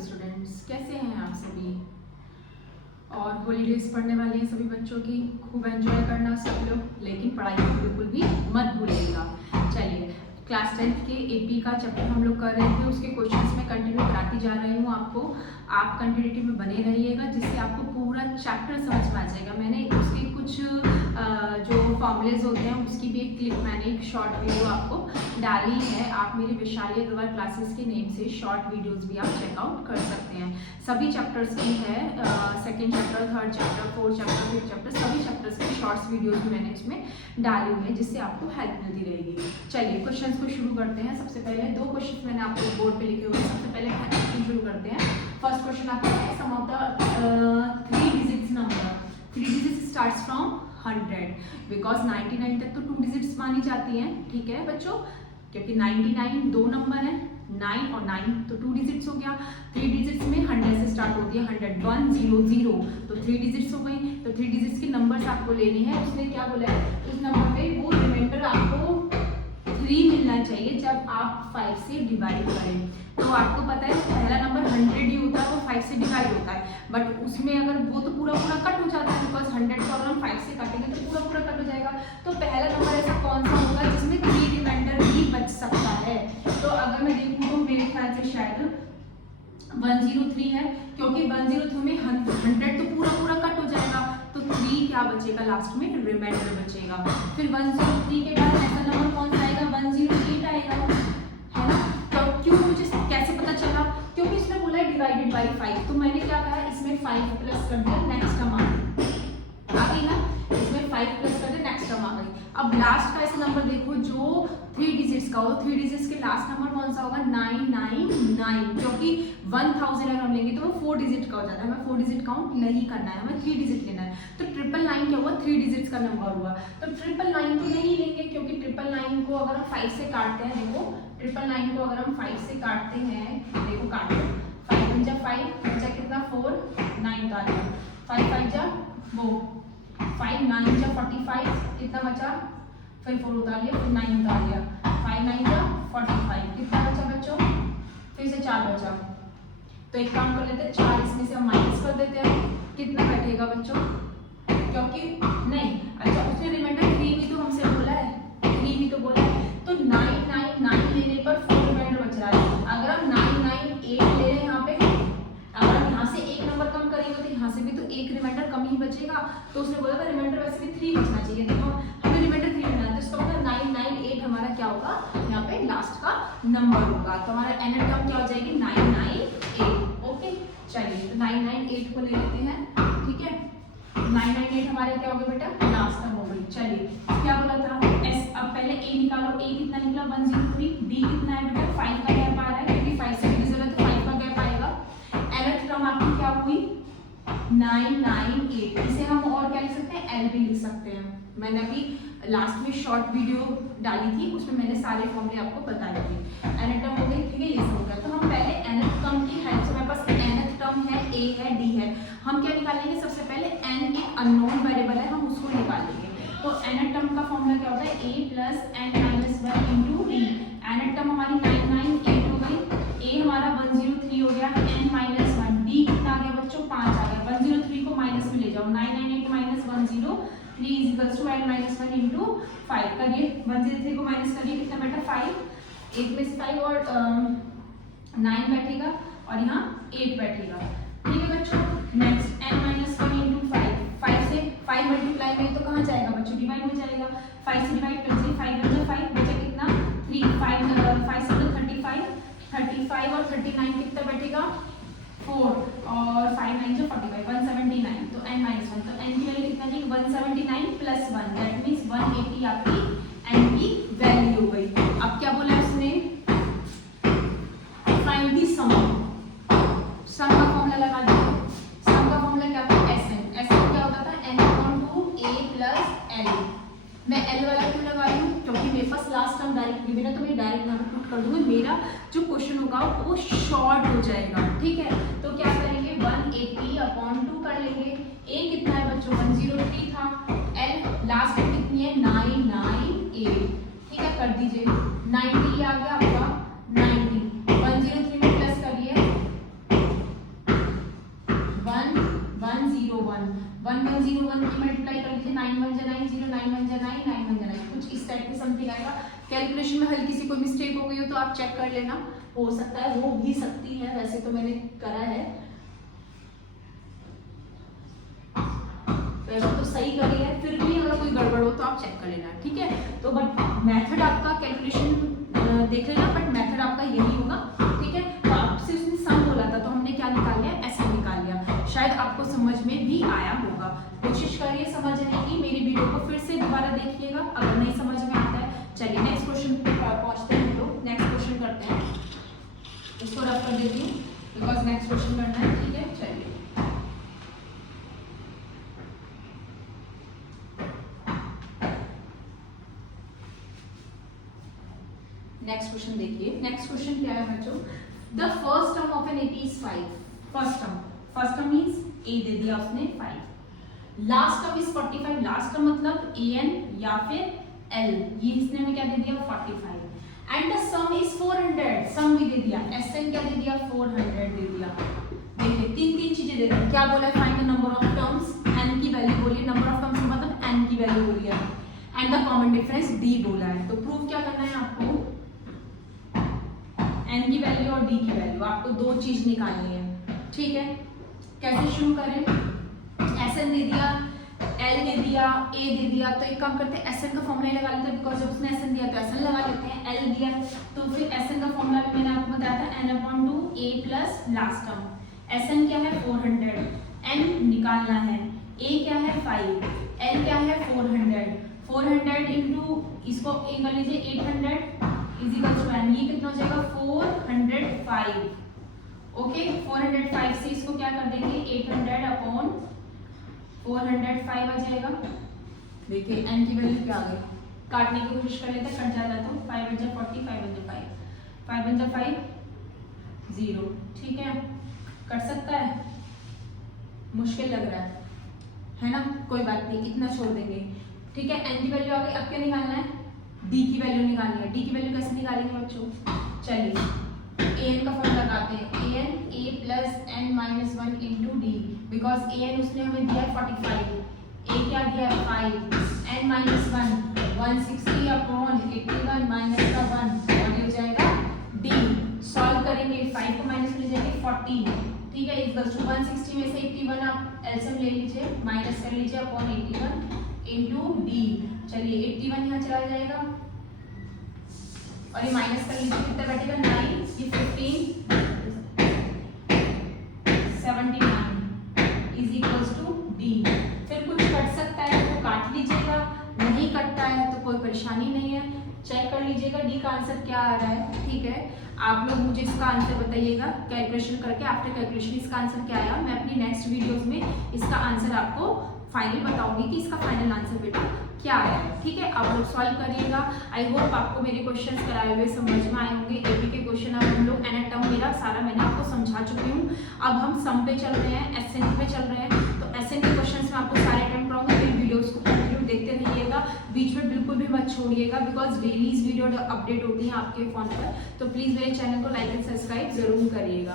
Students, कैसे हैं आप सभी। और हॉलीडेज पढ़ने वाले हैं सभी बच्चों की, खूब एंजॉय करना सब लोग, लेकिन पढ़ाई को बिल्कुल भी मत भूलिएगा। चलिए, क्लास 10th के एपी का चैप्टर हम लोग कर रहे थे, उसके क्वेश्चंस में कंटिन्यू कराती जा रही हूँ आपको। आप कंटिन्यूटी में बने रहिएगा जिससे आपको पूरा चैप्टर समझ में आ जाएगा। मैंने उसके कुछ जो फॉर्मूलेज होते हैं उसकी भी एक क्लिप, मैंने एक शॉर्ट वीडियो आपको डाली है। आप मेरे वैशाली अग्रवाल क्लासेस के नेम से शॉर्ट वीडियोस भी आप चेकआउट कर सकते हैं। सभी चैप्टर्स की है, second chapter, third chapter, fourth chapter, fifth chapter, सभी चैप्टर्स की शॉर्ट्स वीडियोस भी मैंने इसमें डाली हुई है जिससे आपको हेल्प मिलती रहेगी। चलिए क्वेश्चंस को शुरू करते हैं। सबसे पहले दो क्वेश्चन मैंने आपको बोर्ड पे लिखे हुए हैं। सबसे पहले क्वेश्चन शुरू करते हैं। फर्स्ट क्वेश्चन आपका है, सम ऑफ द 3 डिजिट्स नंबर। 3 डिजिट्स स्टार्ट्स फ्रॉम 100 बिकॉज 99 तक तो 2 डिजिट्स मानी जाती हैं, ठीक है बच्चों, क्योंकि 99 दो नंबर है, 9 और 9 तो 2 डिजिट्स हो गया। 3 डिजिट्स में 100 से स्टार्ट होती है, 100 1 0 0 तो 3 डिजिट्स हो गई। तो 3 डिजिट्स के नंबर्स आपको लेने हैं। उसने क्या बोला है, उस नंबर पे वो रिमाइंडर आपको 3 मिलना चाहिए जब आप 5 से डिवाइड करें। तो आपको पता है पहला नंबर 100 ही होता है, वो 5 से डिवाइड होता है, बट उसमें अगर वो तो पूरा पूरा कट हो जाता है, बिकॉज 100 को अगर हम 5 से काटेंगे तो पूरा पूरा कट हो जाएगा। तो पहला नंबर ऐसा कौन सा होगा जिसमें 3 रिमाइंडर भी बच सकता है। तो अगर मैं देखूँ तो मेरे ख्याल से शायद 103 है, क्योंकि 103 में 100 तो पूरा पूरा कट हो जाएगा, तो 3 क्या बचेगा लास्ट में, रिमाइंडर बचेगा। फिर 103 के बाद ऐसा नंबर कौन सा आएगा, 108 आएगा, है ना। तो क्यों, मुझे कैसे पता चला, क्योंकि इसमें बोला है डिवाइडेड बाई 5, तो मैंने क्या कहा, इसमें 5 प्लस कर दिया, नेक्स्ट टर्म आ गई ना, इसमें 5 प्लस कर दिया, नेक्स्ट टर्म आ गई। अब लास्ट का ऐसा नंबर देखो जो 3 डिजिट्स का हो, 3 डिजिट्स के लास्ट नंबर कौन सा होगा, 999, क्योंकि 1000 अगर हम लेंगे तो वो 4 डिजिट का हो जाता है, हमें 4 डिजिट काउंट नहीं करना है, हमें 3 डिजिट लेना है। तो 999 क्या हुआ, 3 डिजिट्स का नंबर हुआ। तो 999 तो नहीं लेंगे, क्योंकि 999 को अगर हम 5 से काटते हैं, देखो 999 को अगर हम 5 से काटते हैं, देखो काटो, 5 पंजा 5 पंजा कितना 4, 9 उतार लिया, 5 5 जा वो 5 9 जा 45, कितना बचा, फिर 4 उतार लिया, फिर 9 उतार लिया, 5 9 जा 45, कितना बचा बच्चों, फिर से 4 बचा। तो एक काम कर लेते हैं, 4 इसमें से हम माइनस कर देते हैं, कितना बैठेगा बच्चों, क्योंकि नहीं, अच्छा उसने रिमाइंडर 3 भी तो हमसे बोला है, 3 भी तो बोला है, तो 999 लेने पर 4 रिमाइंडर बच रहा है। अगर हम 998 ले रहे हैं यहाँ पे, अगर हम यहाँ से एक नंबर कम करेंगे तो यहाँ से भी तो एक रिमाइंडर कम ही बचेगा। तो उसने बोला था रिमाइंडर वैसे भी 3 बचना चाहिए, देखो हमें रिमाइंडर 3 मिला, तो इसका मतलब 998 हमारा क्या होगा, यहाँ पे लास्ट का नंबर होगा। तो हमारा एनएल टर्म क्या हो जाएगी, 998। ओके चलिए, तो 998 को ले लेते हैं, ठीक है। 998 हमारे क्या हो गए बेटा, लास्ट टर्म हो गई। चलिए क्या बोला था, एस, अब पहले ए निकालो, ए कितना निकला 103, डी कितना है बेटा 5 का गैप आ रहा है, क्योंकि 5 से डिविजिबल है तो 5 का गैप आएगा। एनथ टर्म आपकी क्या हुई 998, इसे हम और क्या लिख सकते हैं, एल भी लिख सकते हैं। मैंने अभी लास्ट में शॉर्ट वीडियो डाली थी, उसमें मैंने सारे फॉर्मूले आपको बताए थे। एनथ टर्म हो गई, ठीक है, ये सब हो गया। तो हम पहले एनथ टर्म की हेल्प से, हमारे पास एनथ टर्म है, ए है, डी है, हम क्या निकालेंगे, सबसे पहले एन एक अननोन वेरिएबल है, हम उसको निकालेंगे। तो एनथ टर्म का फॉर्मूला क्या होता है, a plus n minus 1 into d. Nth term हमारी 998 हो गई, ए हमारा 103 हो गया, एन माइनस 1, डी कितना आ गया बच्चों 5 आ गया। 103 को माइनस में ले जाओ, 998 minus 103 is equals to n minus 1 into 5 करिए, 103 को माइनस करिए, कितना बैठा 5, 1 में से 5 और 9 बैठेगा और यहाँ 8 बैठेगा, ठीक है बच्चों। नेक्स्ट एन माइनस 1 इंटू 5, 5 से 5 मल्टीप्लाई में तो कहाँ जाएगा बच्चों, डिवाइड में जाएगा, 5 से डिवाइड कर दीजिए, 5 बचा 5 बचा कितना 3, 5 से 35 और 39 कितना बैठेगा 4 और 5 9 जो 45, 179, तो n माइनस 1, तो n की वैल्यू कितना दी 179 प्लस 1, दैट मीन्स 180 आपकी n की वैल्यू हो गई। अब क्या बोला है उसने, फाइंड द सम, सम का फॉर्मूला लगा दो। सम का फॉर्मूला क्या था, Sn, Sn क्या होता था, n/a प्लस l। मैं l वाला क्यों लगा रही हूँ, क्योंकि मेरे पास लास्ट टर्म डायरेक्ट गिवन है, तो मैं डायरेक्ट यहाँ पे पुट कर दूंगी, मेरा जो क्वेश्चन होगा वो शॉर्ट हो जाएगा, ठीक है। तो क्या करेंगे, 180/2 कर लेंगे। a कितना है बच्चों 103 था, l लास्ट में कितनी है 998, ठीक है, कर दीजिए 90 आ गया आपका 90, 103 में प्लस करिए 1101 की मल्टीप्लाई कर लीजिए, 9 1 9 0, 9 1 9, 9 1 9, कुछ इस टाइप के समथिंग आएगा। कैलकुलेशन में हल्की सी कोई मिस्टेक हो गई हो तो आप चेक कर लेना, हो सकता है, हो भी सकती है, वैसे तो मैंने करा है वैसे तो सही करी है, फिर भी अगर कोई गड़बड़ हो तो आप चेक कर लेना, ठीक है। तो बट मेथड आपका कैलकुलेशन देख लेना, बट मेथड आपका यही होगा, ठीक है। तो आपसे उसने सम बोला था तो हमने क्या निकाल लिया, एसएम निकाल लिया। शायद आपको समझ में भी आया होगा, कोशिश करिए समझने की, मेरी वीडियो को फिर से दोबारा देखिएगा अगर नहीं समझ में आता है। चलिए नेक्स्ट क्वेश्चन पे पहुंचते हैं हम लोग, नेक्स्ट क्वेश्चन करते हैं, इसको रफ कर देती हूँ बिकॉज नेक्स्ट क्वेश्चन करना है, ठीक है। चलिए नेक्स्ट क्वेश्चन देखिए, नेक्स्ट क्वेश्चन क्या है बच्चों, the first term of an 80 is 5। First term means a दे दिया उसने 5, last term is 45, last term मतलब an या फिर l, ये इसने हमें क्या दे दिया 45, एंड द सम इज 400, सम भी दे दिया, sn क्या दे दिया 400 दे दिया। देखिए तीन चीजें दे दी, क्या बोला है, find the number of terms, n की वैल्यू बोली, नंबर ऑफ टर्म्स मतलब n की वैल्यू बोली है, and the common difference d बोला है। तो प्रूफ क्या करना है आपको, n की वैल्यू और d की वैल्यू, आपको दो चीज निकालनी है, ठीक है। कैसे शुरू करें, sn दे दिया, l दे दिया, a दे दिया, तो एक काम करते हैं sn का फॉर्मूला लगा लेते हैं, बिकॉज जब उसने sn दिया तो sn लगा लेते हैं, l दिया तो फिर sn का फॉर्मूला भी मैंने आपको बताया था n/2 a plus last term, sn क्या है 400, n निकालना है, a क्या है 5, l क्या है 400 इंटू इसको a कर लीजिए 800 इज इक्वल टू n, ये कितना हो जाएगा 405, ओके। 405 से इसको क्या कर देंगे 800 अपॉन 405 आ जाएगा। देखिए n की वैल्यू क्या आ गई, काटने की कोशिश कर लेते हैं, कट जाता तो 5 बन जाए 40, 5 बन जाए 5 बन जाए 5 0, ठीक है। कट सकता है, मुश्किल लग रहा है ना, कोई बात नहीं, इतना छोड़ देंगे, ठीक है। n की वैल्यू आ गई, अब क्या निकालना है, d की वैल्यू निकालनी है। d की वैल्यू कैसे निकालेंगे बच्चों, चलिए an का फॉर्मूला लगाते हैं, an a plus n minus 1 into D, because an उसने हमें दिया है 45, a क्या दिया है 5, n माइनस 1 160 अपॉन 81 माइनस का 1 और ये हो जाएगा d। सॉल्व करेंगे, 5 को माइनस में ले जाएंगे 40, ठीक है। इस 160 में से 81 आप एलसीएम ले लीजिए, माइनस कर लीजिए अपॉन 81 इंटू डी। चलिए 81 यहाँ चला जाएगा और ये माइनस कर लीजिए, कितना बैठेगा 9, ये 15 79 इज इक्वल्स टू डी। फिर कुछ कट सकता है तो काट लीजिएगा, नहीं कटता है तो कोई परेशानी नहीं है, चेक कर लीजिएगा डी का आंसर क्या आ रहा है, ठीक है। आप लोग मुझे इसका आंसर बताइएगा कैलकुलेशन करके, आफ्टर कैलकुलेशन इसका आंसर क्या आया। मैं अपनी नेक्स्ट वीडियोस में इसका आंसर आपको फाइनल बताऊंगी कि इसका फाइनल आंसर बेटा क्या आया है, ठीक है। आप लोग सॉल्व करिएगा। आई होप आपको मेरे क्वेश्चंस कराए हुए समझ में आए होंगे। एपी के क्वेश्चन अब हम लोग एन टर्म मेरा सारा मैंने आपको समझा चुकी हूँ। अब हम सम पे चल रहे हैं, एसएन पे चल रहे हैं, तो एसएन के क्वेश्चंस में आपको सारे अटेम्प्ट कराऊंगी। मेरी वीडियोस को कंटिन्यू देखते रहिएगा, बीच में बिल्कुल भी मत छोड़िएगा, बिकॉज डेली वीडियो अपडेट होती है आपके फोन पर। तो प्लीज़ मेरे चैनल को लाइक एंड सब्सक्राइब जरूर करिएगा।